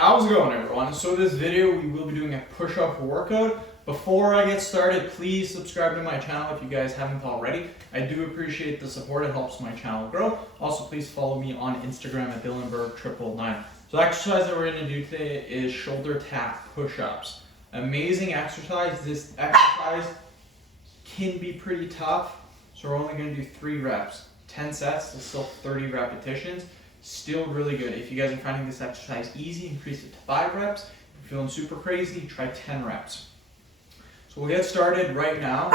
How's it going, everyone? So this video we will be doing a push-up workout. Before I get started, please subscribe to my channel if you guys haven't already. I do appreciate the support, it helps my channel grow. Also, please follow me on Instagram at DylanBerg999. So the exercise that we're going to do today is shoulder tap push-ups. Amazing exercise. This exercise can be pretty tough, so we're only going to do 3 reps. 10 sets, so still 30 repetitions. Still really good. If you guys are finding this exercise easy, increase it to 5 reps. If you're feeling super crazy, try 10 reps. So we'll get started right now.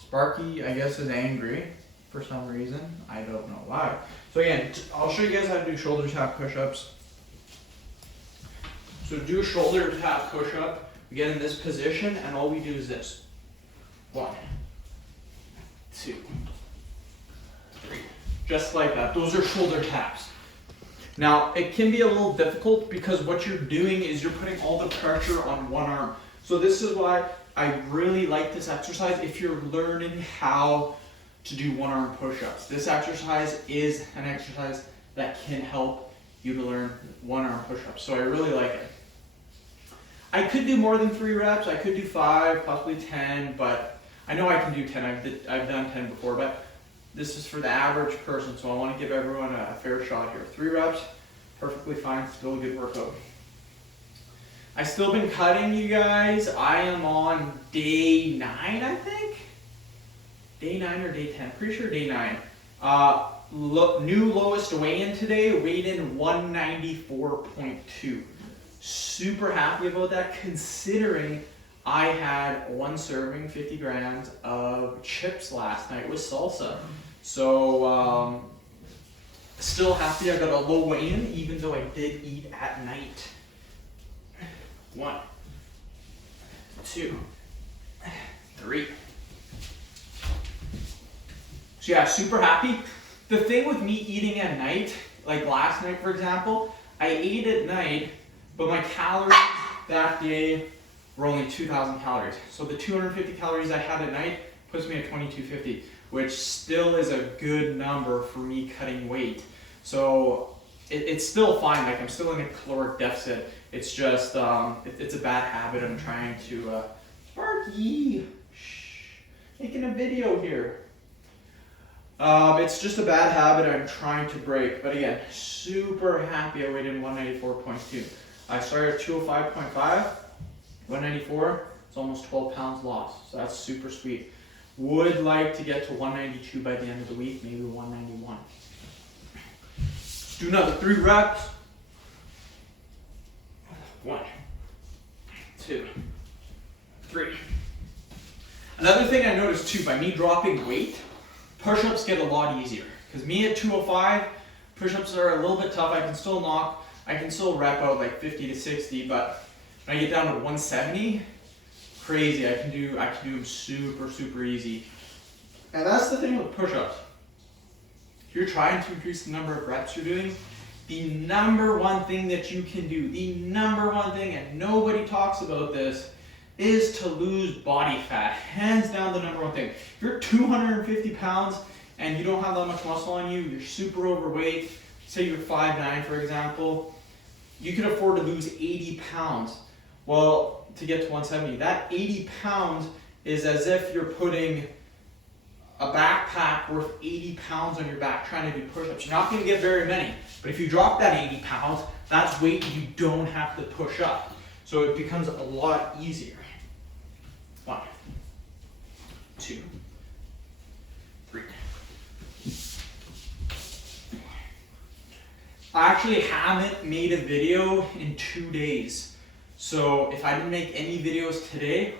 Sparky, I guess, is angry for some reason. I don't know why. So again, I'll show you guys how to do shoulder tap push-ups. So to do a shoulder tap push-up, we get in this position and all we do is this. 1, 2, 3. Just like that. Those are shoulder taps. Now, it can be a little difficult because what you're doing is you're putting all the pressure on one arm. So this is why I really like this exercise if you're learning how to do one-arm push-ups. This exercise is an exercise that can help you to learn one-arm push-ups. So I really like it. I could do more than 3 reps. I could do 5, possibly 10, but I know I can do 10. I've done 10 before, but this is for the average person, so I want to give everyone a fair shot here. 3 reps, perfectly fine, still a good workout. I've still been cutting, you guys. I am on day 9, I think? Day 9 or day 10? Pretty sure day 9. New lowest weigh-in today, weighed in 194.2. Super happy about that considering I had 1 serving, 50 grams of chips last night with salsa. So, still happy I got a low weigh-in even though I did eat at night. 1, 2, 3. So yeah, super happy. The thing with me eating at night, like last night for example, I ate at night, but my calories that day were only 2,000 calories. So the 250 calories I had at night puts me at 2250, which still is a good number for me cutting weight. So it's still fine, like I'm still in a caloric deficit. It's just, it's a bad habit I'm trying to, Sparky, shh, making a video here. It's just a bad habit I'm trying to break. But again, super happy I weighed in 194.2. I started at 205.5, 194, it's almost 12 pounds lost. So that's super sweet. Would like to get to 192 by the end of the week, maybe 191. Let's do another 3 reps. 1, 2, 3. Another thing I noticed too, by me dropping weight, push-ups get a lot easier. Because me at 205, push-ups are a little bit tough. I can still rep out like 50 to 60, but when I get down to 170, crazy. I can do them super easy. And that's the thing with push-ups. If you're trying to increase the number of reps you're doing, the number one thing that you can do, the number one thing, and nobody talks about this, is to lose body fat. Hands down the number one thing. If you're 250 pounds and you don't have that much muscle on you, you're super overweight, say you're 5'9" for example, you can afford to lose 80 pounds. Well, to get to 170, that 80 pounds is as if you're putting a backpack worth 80 pounds on your back trying to do push-ups. You're not going to get very many, but if you drop that 80 pounds, that's weight you don't have to push up. So it becomes a lot easier. 1, 2, 3. I actually haven't made a video in 2 days. So if I didn't make any videos today,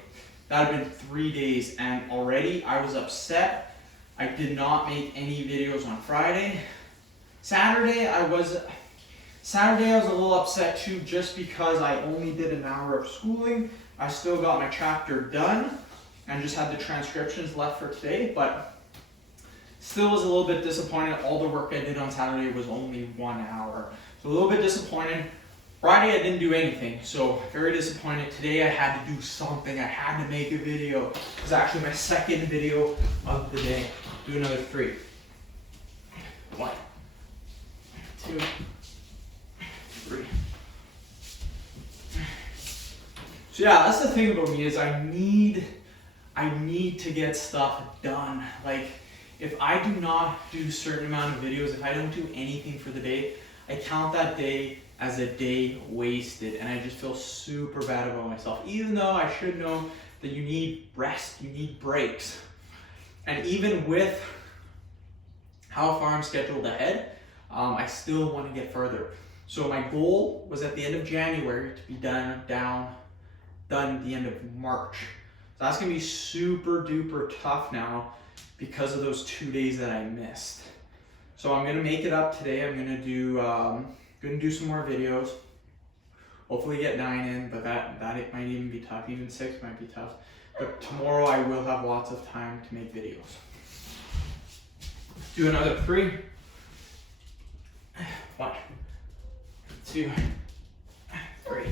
that would have been 3 days, and already I was upset. I did not make any videos on Friday. Saturday I was a little upset too, just because I only did an hour of schooling. I still got my chapter done and just had the transcriptions left for today, but still was a little bit disappointed. All the work I did on Saturday was only 1 hour. So a little bit disappointed. Friday I didn't do anything, so very disappointed. Today I had to do something. I had to make a video. It was actually my second video of the day. Do another 3. 1, 2, 3. So yeah, that's the thing about me is I need to get stuff done. Like if I do not do a certain amount of videos, if I don't do anything for the day, I count that day as a day wasted, and I just feel super bad about myself. Even though I should know that you need rest, you need breaks. And even with how far I'm scheduled ahead, I still want to get further. So my goal was at the end of January to be done at the end of March. So that's gonna be super duper tough now because of those 2 days that I missed. So I'm gonna make it up today. I'm gonna do some more videos. Hopefully get 9 in, but that it might even be tough. Even 6 might be tough. But tomorrow I will have lots of time to make videos. Do another 3. 1, 2, 3.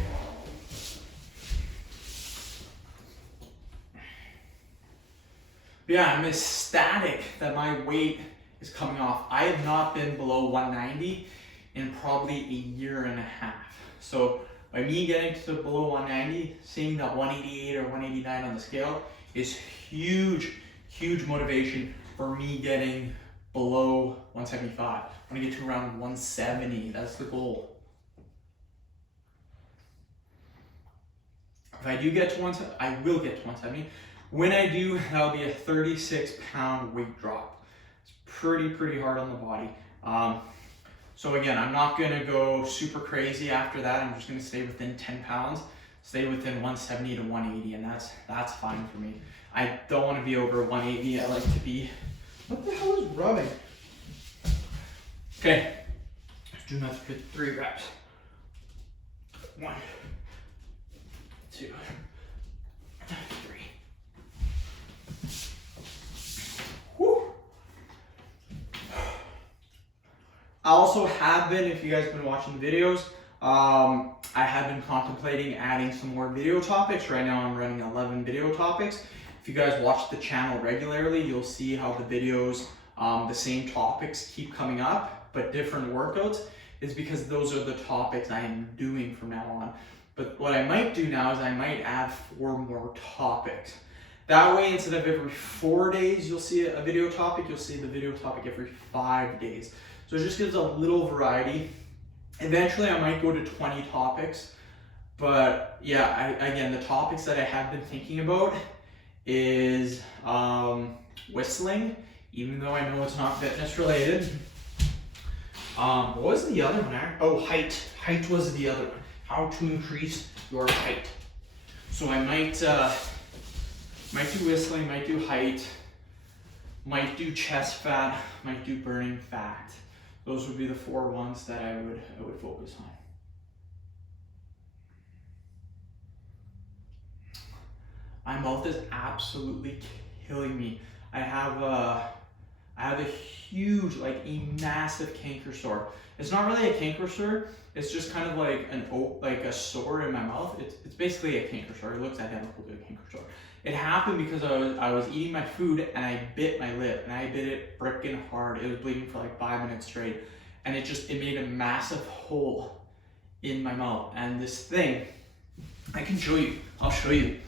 Yeah, I'm ecstatic that my weight is coming off. I have not been below 190 in probably a year and a half. So by me getting to below 190, seeing that 188 or 189 on the scale is huge, huge motivation for me getting below 175. I want to get to around 170. That's the goal. If I do get to 170, I will get to 170. When I do, that'll be a 36-pound weight drop. It's pretty hard on the body. So again, I'm not gonna go super crazy after that. I'm just gonna stay within 10 pounds, stay within 170 to 180, and that's fine for me. I don't want to be over 180. I like to be. What the hell is rubbing? Okay, let's do another 3 reps. 1, 2, 3. Whew. I also have been, if you guys have been watching the videos, I have been contemplating adding some more video topics. Right now I'm running 11 video topics. If you guys watch the channel regularly, you'll see how the videos, the same topics keep coming up, but different workouts. Is because those are the topics I am doing from now on. But what I might do now is I might add 4 more topics. That way, instead of every 4 days you'll see a video topic, you'll see the video topic every 5 days. So it just gives a little variety. Eventually I might go to 20 topics, but yeah, again, the topics that I have been thinking about is whistling, even though I know it's not fitness related. What was the other one? Oh, height. Height was the other one. How to increase your height. So I might do whistling, might do height, might do chest fat, might do burning fat. Those would be the 4 ones that I would focus on. My mouth is absolutely killing me. I have a huge, like a massive canker sore. It's not really a canker sore. It's just kind of like a sore in my mouth. It's basically a canker sore. It looks identical to a canker sore. It happened because I was eating my food and I bit my lip, and I bit it frickin' hard. It was bleeding for like 5 minutes straight, and it made a massive hole in my mouth. And this thing, I can show you. I'll show you.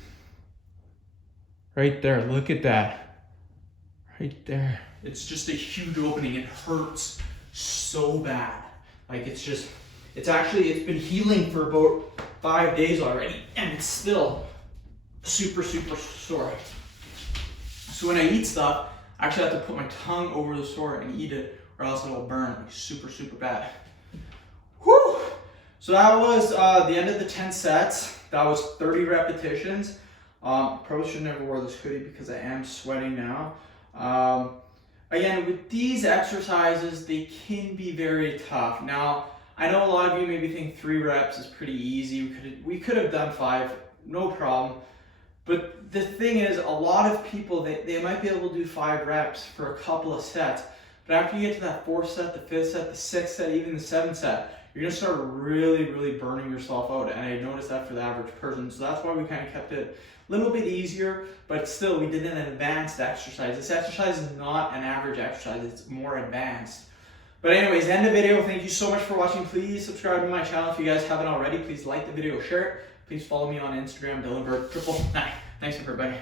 Right there. Look at that. Right there. It's just a huge opening. It hurts so bad. Like it's been healing for about 5 days already, and it's still super sore. So when I eat stuff, I actually have to put my tongue over the sore and eat it, or else it'll burn like super bad. Whew! So that was the end of the 10 sets. That was 30 repetitions. Probably should never wear this hoodie because I am sweating now. Again, with these exercises, they can be very tough. Now, I know a lot of you maybe think 3 reps is pretty easy. We could have done 5, no problem. But the thing is, a lot of people, they might be able to do 5 reps for a couple of sets. But after you get to that 4th set, the 5th set, the 6th set, even the 7th set, you're gonna start really burning yourself out. And I noticed that for the average person. So that's why we kind of kept it a little bit easier, but still we did an advanced exercise. This exercise is not an average exercise, it's more advanced. But anyways, end the video. Thank you so much for watching. Please subscribe to my channel if you guys haven't already. Please like the video, share it. Please follow me on Instagram, Dylan Burke 999. Thanks everybody.